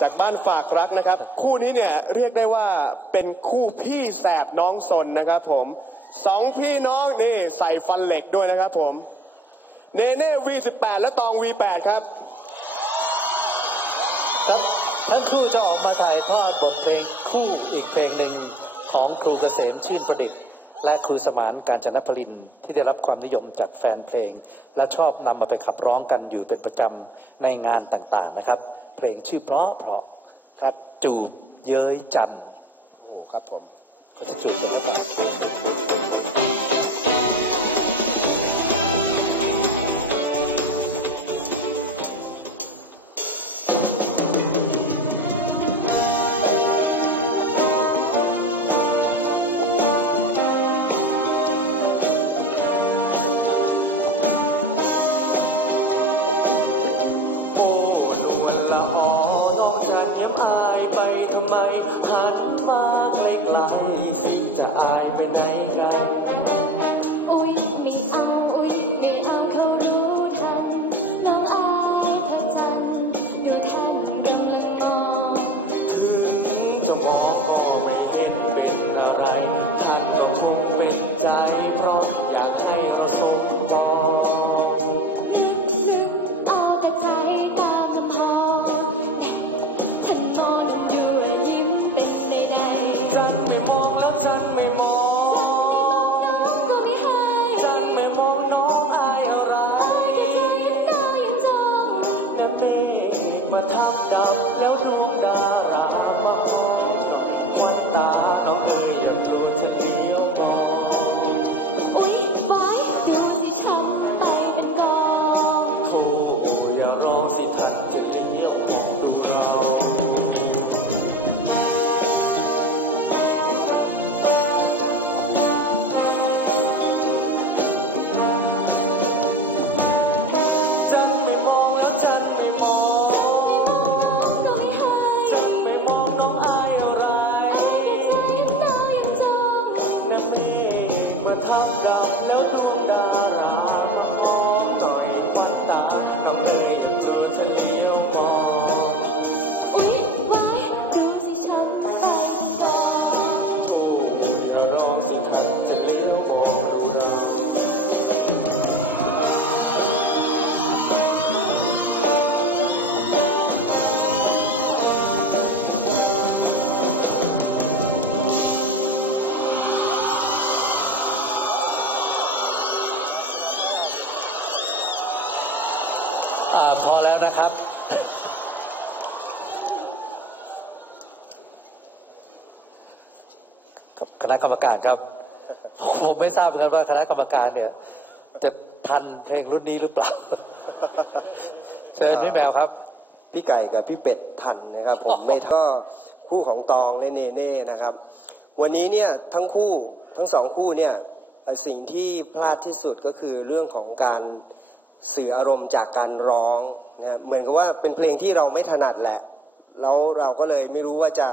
จากบ้านฝากรักนะครับ คู่นี้เนี่ยเรียกได้ว่าเป็นคู่พี่แสบน้องสนนะครับผมสองพี่น้องนี่ใส่ฟันเหล็กด้วยนะครับผม เนเน่ V18 และตอง V8 ครับครับทั้งคู่จะออกมาถ่ายทอดบทเพลงคู่อีกเพลงหนึ่งของครูเกษมชื่นประดิษฐ์ และครูสมานการจนพลินที่ได้รับความนิยมจากแฟนเพลง และชอบนำมาไปขับร้องกันอยู่เป็นประจำในงานต่างๆนะครับ เพลงชื่อเพราะเพราะครับจูบเย้ยจันโอ้ครับผมก็จะจูบกันแล้วกับ น้องฉันเยียมอายไปทำไม หันมาไกลๆสิจะอายไปไหนกัน อุ๊ยไม่เอาอุ๊ยไม่เอาเขารู้ทันน้องอายพระจันทร์ดูท่านกำลังมองถึงจะมองก็ไม่เห็นเป็นอะไร ท่านก็คงเป็นใจ เพราะอยากให้เราสม ฉันไม่มองน้องก็ไม่ให้ฉันไม่มองน้องอายอะไรแต่ใจยังตายังจ้องและเมฆมาทับดับแล้วดวงดารามาหอมหน่อยวันตาน้องเอ๋ยอย่ากลัวทะเล ฆมาทับดับแล้วดวงดารามาหอมหน่อยควันตาน้องเอ๋ยอย่ากลัวฉันเลี้ พอแล้วนะครับกับ คณะกรรมการครับ ผมไม่ทราบเหมือนกันว่าคณะกรรมการเนี่ย จะทันเพลงรุ่นนี้หรือเปล่าเชิญพี่แมวครับ พี่ไก่กับพี่เป็ดทันนะครับ ผมไม่ทันก็คู่ของตองและเนเน่นะครับ วันนี้เนี่ยทั้งคู่ทั้งสองคู่เนี่ยเอ่อสิ่งที่พลาดที่สุดก็คือเรื่องของการ สื่ออารมณ์จากการร้องนะเหมือนกับว่าเป็นเพลงที่เราไม่ถนัดแหละ แล้วเราก็เลยไม่รู้ว่าจะ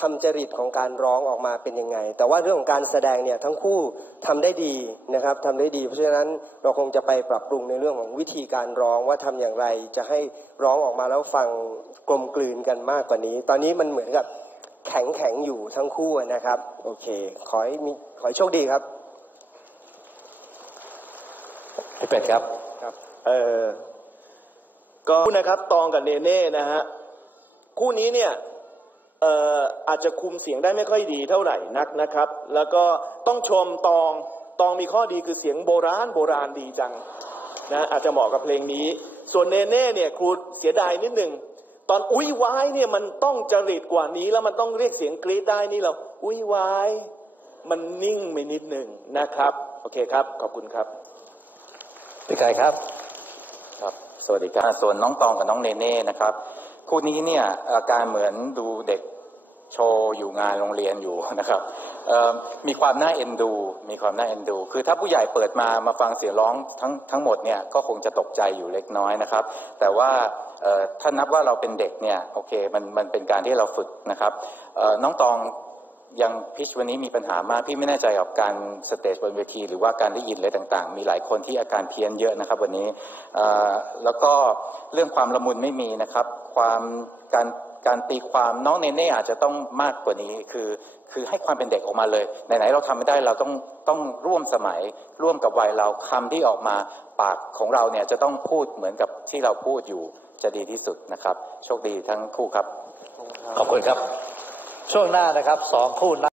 ทำจริตของการร้องออกมาเป็นยังไง แต่ว่าเรื่องของการแสดงเนี่ยทั้งคู่ทำได้ดีนะครับทำได้ดี เพราะฉะนั้นเราคงจะไปปรับปรุงในเรื่องของวิธีการร้องว่าทำอย่างไร จะให้ร้องออกมาแล้วฟังกลมกลืนกันมากกว่านี้ ตอนนี้มันเหมือนกับแข็งแข็งอยู่ทั้งคู่นะครับ โอเค ขอให้มีขอให้โชคดีครับพี่เป็ดครับ เออก็นะครับตองกับเนเน่นะฮะคู่นี้เนี่ยเอ่ออาจจะคุมเสียงได้ไม่ค่อยดีเท่าไหร่นักนะครับ แล้วก็ต้องชมตองตองมีข้อดีคือเสียงโบราณโบราณดีจังนะอาจจะเหมาะกับเพลงนี้ ส่วนเนเน่เนี่ยครูเสียดายนิดหนึ่งตอนอุ้ยวายเนี่ยมันต้องจริตกว่านี้แล้วมันต้องเรียกเสียงกรี๊ดได้นี่เราอุ้ยวายมันนิ่งไปนิดหนึ่งนะครับ โอเคครับ ขอบคุณครับพี่ไก่ครับครับ สวัสดีครับส่วนน้องตองกับน้องเนเน่นะครับคู่นี้เนี่ยอาการเหมือนดูเด็กโชว์อยู่งานโรงเรียนอยู่นะครับมีความน่าเอ็นดู มีความน่าเอ็นดู คือถ้าผู้ใหญ่เปิดมามาฟังเสียงร้องทั้งทั้งหมดเนี่ยก็คงจะตกใจอยู่เล็กน้อยนะครับ แต่ว่าถ้านับว่าเราเป็นเด็กเนี่ยโอเคมันมันเป็นการที่เราฝึกนะครับน้องตอง ยังพิชวันนี้มีปัญหามากพี่ไม่แน่ใจกับการสเตจบนเวที หรือว่าการได้ยินอะไรต่างๆ มีหลายคนที่อาการเพี้ยนเยอะนะครับ วันนี้แล้วก็เรื่องความละมุนไม่มีนะครับ ความการการตีความน้องเนเน่อาจจะต้องมากกว่านี้คือคือให้ความเป็นเด็กออกมาเลยไหนๆเราทำไม่ได้เราต้องต้องร่วมสมัยร่วมกับวัยเราคำที่ออกมาปากของเราเนี่ยจะต้องพูดเหมือนกับที่เราพูดอยู่จะดีที่สุดนะครับ โชคดีทั้งคู่ครับ ขอบคุณครับ ช่วงหน้านะครับสองคู่นะ